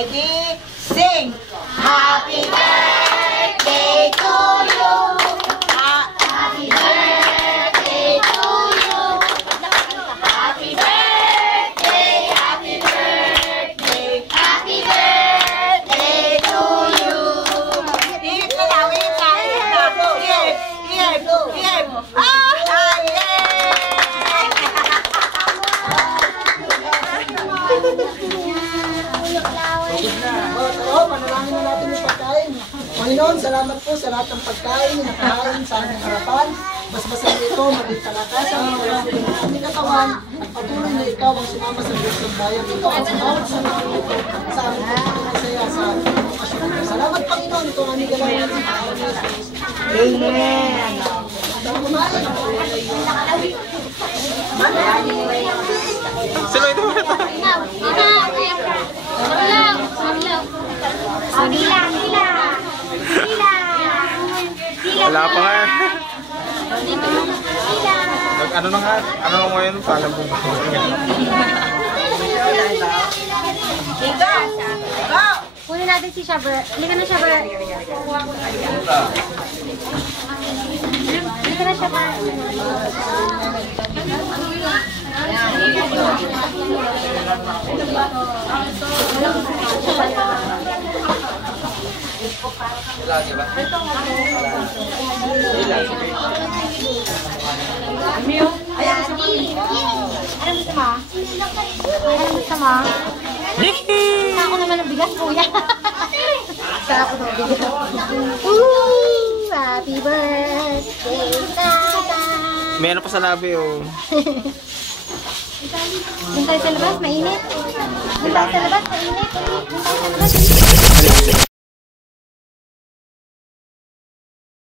Ready? Sing! Happy birthday to you! Happy birthday to you! Happy birthday! Happy birthday! Happy birthday to you! Hihip na lang, hihip na, hihip na. Hihip, hihip, hihip. Panalangin na natin yung pagkain. Panginoon, salamat po sa lahat ng pagkain na nakahain sa aming harapan. Basbasa ito, maging talakasan, walang aming katawan, at patuloy na ikaw ang sumama sa Diyos ng bayan. Ito at sa bawat sanang ito sa aming pagkakasaya sa okasyon. Salamat, Panginoon, ito ang aming galawin sa Panginoon. Amen. Sino ito? Wala pa nga. Ano na nga? Ano na ngayon? Palang po ba? Kunin natin si Shaber. Halika na, Shaber. Halika na, Shaber. Lagi ba? Ano gusto mo? Ano gusto mo? Ako naman ang bigas, kuya. Ako naman ang bigas. Happy birthday, Tata! May ano pa sa labi, oh. Doon tayo sa labas, mainit. Doon tayo sa labas, mainit. Doon tayo sa labas.